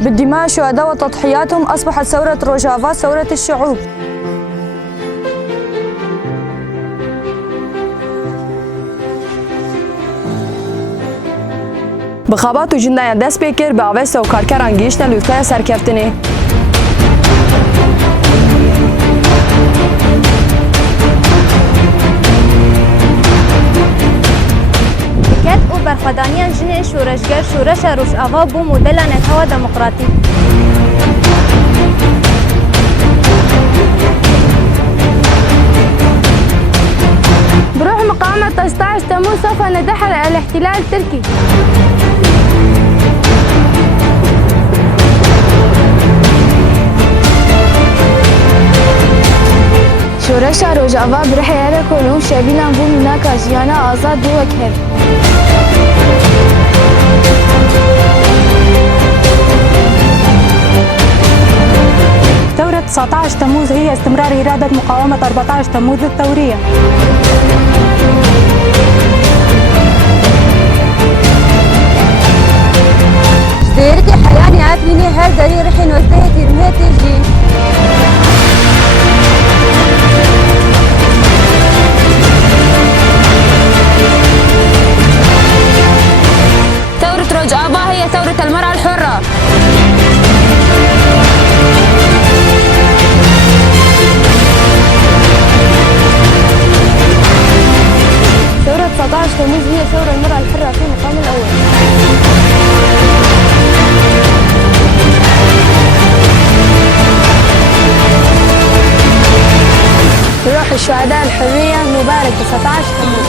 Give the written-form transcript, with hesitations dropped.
بالدماء الشهداء وتضحياتهم أصبحت ثورة روجافا ثورة الشعوب. بخابات و جندایان دست بکر به آوست و کارکران گیشتن لوتکای سرکفتنه. کت و برخوادانیان جن شورشگر شورش روجاوا بو مدل نتوا دموکراتی. بروح مقاومة 13 تموز سوف ندحر الاحتلال التركي. شورش روجاوا برح يارا كلهم شابينا بو مناك جيانا آزاد بو وكهر. ثورة 19 تموز هي استمرار إرادة مقاومة 14 تموز الثورية. جديرتي حياني عافيني هر داري رحين وزدهتي رميتي تجي. ثورة روجاوا هي ثورة المرأة الحرة. ثورة 19 تموز هي ثورة المرأة الحرة في المقام الأول. روح الشهداء الحرية مبارك 19 تموز.